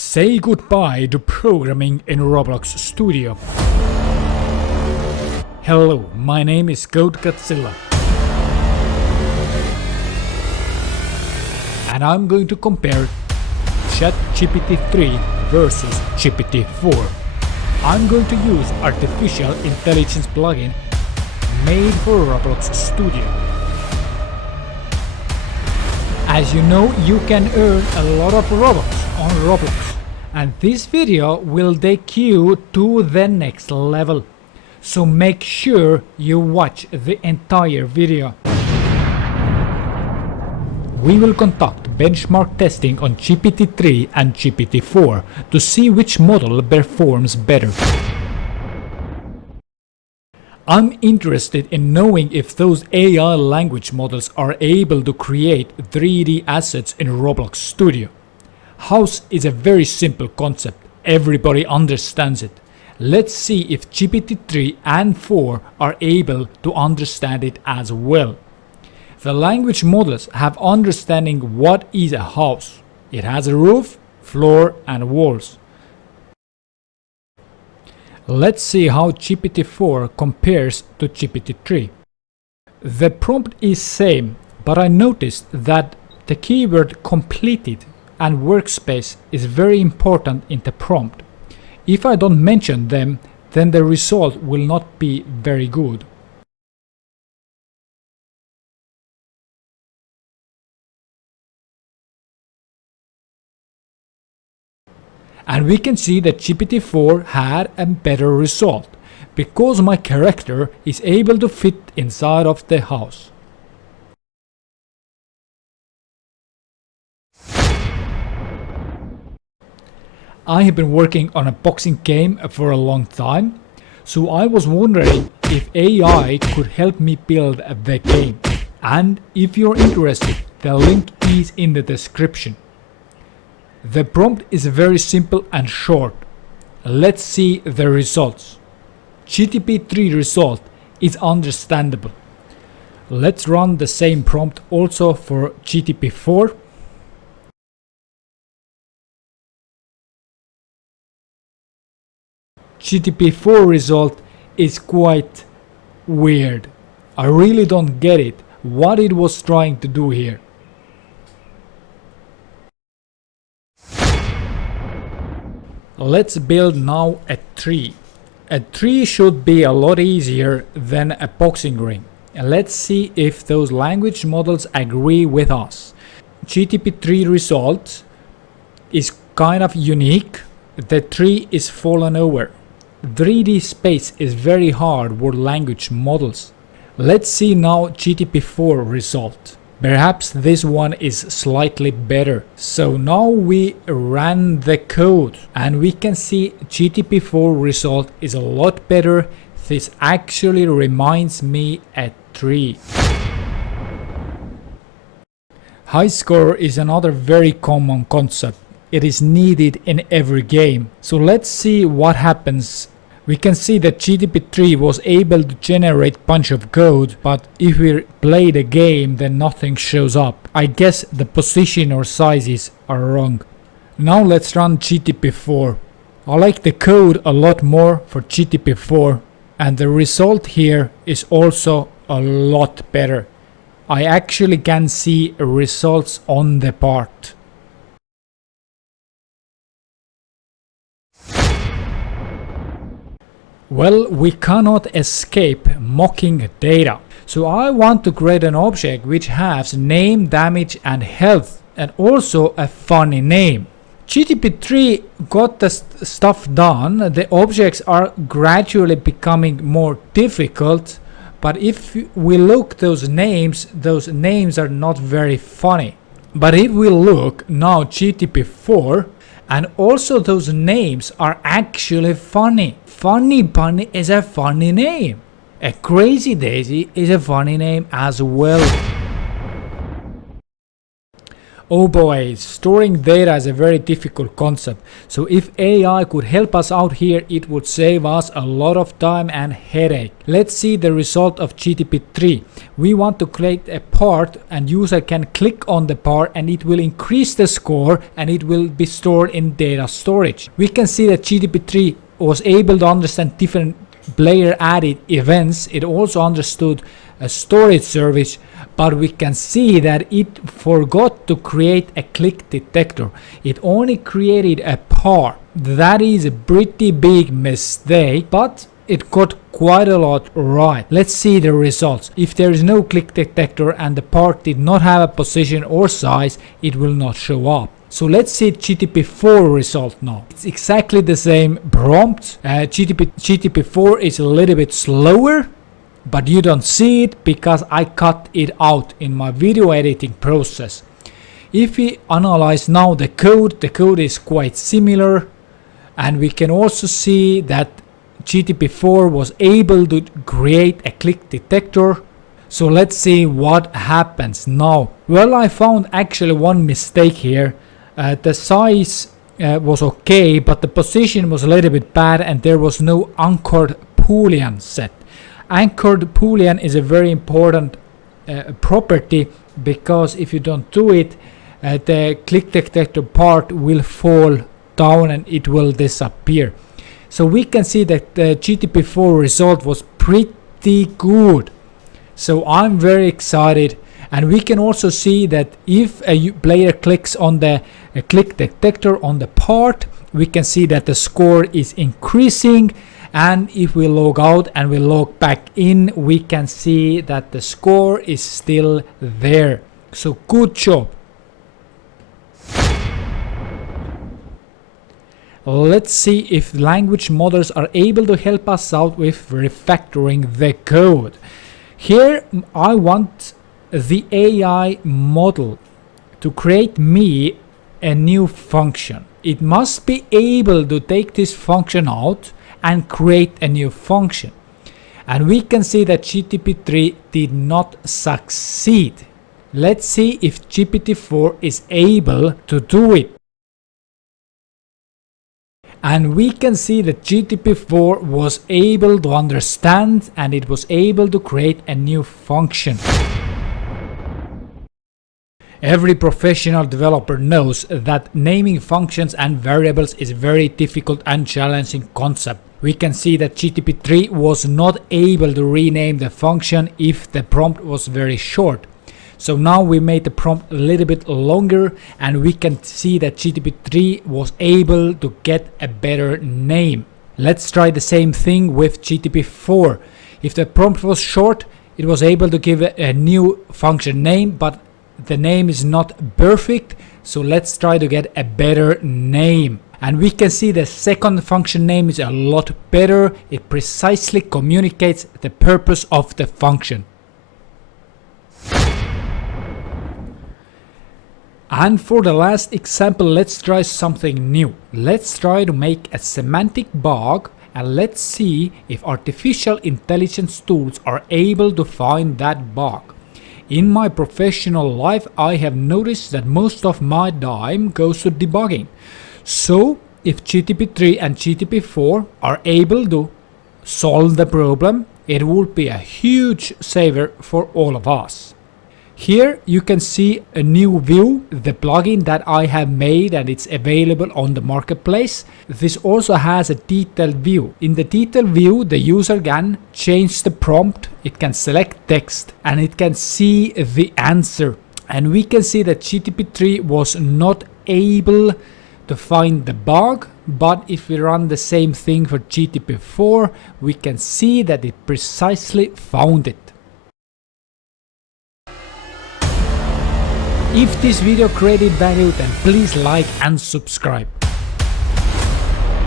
Say goodbye to programming in Roblox Studio. Hello, my name is Godzilla. And I'm going to compare GPT-3 versus GPT-4. I'm going to use artificial intelligence plugin made for Roblox Studio. As you know, you can earn a lot of Robux on Roblox, and this video will take you to the next level. So make sure you watch the entire video. We will conduct benchmark testing on GPT-3 and GPT-4 to see which model performs better. I'm interested in knowing if those AI language models are able to create 3D assets in Roblox Studio. House is a very simple concept, everybody understands it. Let's see if GPT-3 and 4 are able to understand it as well. The language models have understanding what is a house. It has a roof, floor and walls. Let's see how GPT-4 compares to GPT-3. The prompt is same, but I noticed that the keyword completed and workspace is very important in the prompt. If I don't mention them, then the result will not be very good. And we can see that GPT-4 had a better result, because my character is able to fit inside of the house. I have been working on a boxing game for a long time, so I was wondering if AI could help me build the game. And if you're interested, the link is in the description. The prompt is very simple and short. Let's see the results. GPT-3 result is understandable. Let's run the same prompt also for GPT-4. GPT-4 result is quite weird. I really don't get it, what it was trying to do here. Let's build now a tree. A tree should be a lot easier than a boxing ring. Let's see if those language models agree with us. GPT-3 result is kind of unique. The tree is fallen over. 3D space is very hard for language models. Let's see now GPT-4 result. Perhaps this one is slightly better. So now we ran the code and we can see GPT-4 result is a lot better. This actually reminds me a tree. Highscore is another very common concept. It is needed in every game. So let's see what happens. We can see that GPT-3 was able to generate bunch of code, but if we play the game then nothing shows up. I guess the position or sizes are wrong. Now let's run GPT-4. I like the code a lot more for GPT-4 and the result here is also a lot better. I actually can see results on the part. Well, we cannot escape mocking data. So I want to create an object which has name, damage and health and also a funny name. GPT-3 got the stuff done. The objects are gradually becoming more difficult, but if we look those names are not very funny. But if we look now GPT-4, and also those names are actually funny. Funny Bunny is a funny name. A Crazy Daisy is a funny name as well. Oh boy, storing data is a very difficult concept. So if AI could help us out here, it would save us a lot of time and headache. Let's see the result of GPT-3. We want to create a part and user can click on the part and it will increase the score and it will be stored in data storage. We can see that GPT-3 was able to understand different player added events. It also understood a storage service, but we can see that it forgot to create a click detector. It only created a part. That is a pretty big mistake, but it got quite a lot right. Let's see the results. If there is no click detector and the part did not have a position or size, it will not show up. So let's see GPT-4 result now. It's exactly the same prompt. GPT-4 is a little bit slower, but you don't see it because I cut it out in my video editing process. If we analyze now the code is quite similar, and we can also see that GPT-4 was able to create a click detector. So let's see what happens now. Well, I found actually one mistake here. The size was okay, but the position was a little bit bad and there was no anchored boolean set. Anchored boolean is a very important property, because if you don't do it, the click detector part will fall down and it will disappear. So we can see that the GPT-4 result was pretty good. So I'm very excited, and we can also see that if a player clicks on the click detector on the part, we can see that the score is increasing. And if we log out and we log back in, we can see that the score is still there. So good job. Let's see if language models are able to help us out with refactoring the code. Here I want the AI model to create me a new function. It must be able to take this function out and create a new function. And we can see that GPT-3 did not succeed. Let's see if GPT-4 is able to do it. And we can see that GPT-4 was able to understand and it was able to create a new function. Every professional developer knows that naming functions and variables is a very difficult and challenging concept. We can see that GPT-3 was not able to rename the function if the prompt was very short. So now we made the prompt a little bit longer and we can see that GPT-3 was able to get a better name. Let's try the same thing with GPT-4. If the prompt was short, it was able to give a new function name, but the name is not perfect. So let's try to get a better name. And we can see the second function name is a lot better. It precisely communicates the purpose of the function. And for the last example, let's try something new. Let's try to make a semantic bug and let's see if artificial intelligence tools are able to find that bug. In my professional life, I have noticed that most of my time goes to debugging. So if GPT-3 and GPT-4 are able to solve the problem, it would be a huge saver for all of us. Here you can see a new view, the plugin that I have made, and it's available on the marketplace. This also has a detailed view. In the detailed view, the user can change the prompt, it can select text, and it can see the answer. And we can see that GPT-3 was not able to find the bug, but if we run the same thing for GPT-4, we can see that it precisely found it. If this video created value, then please like and subscribe.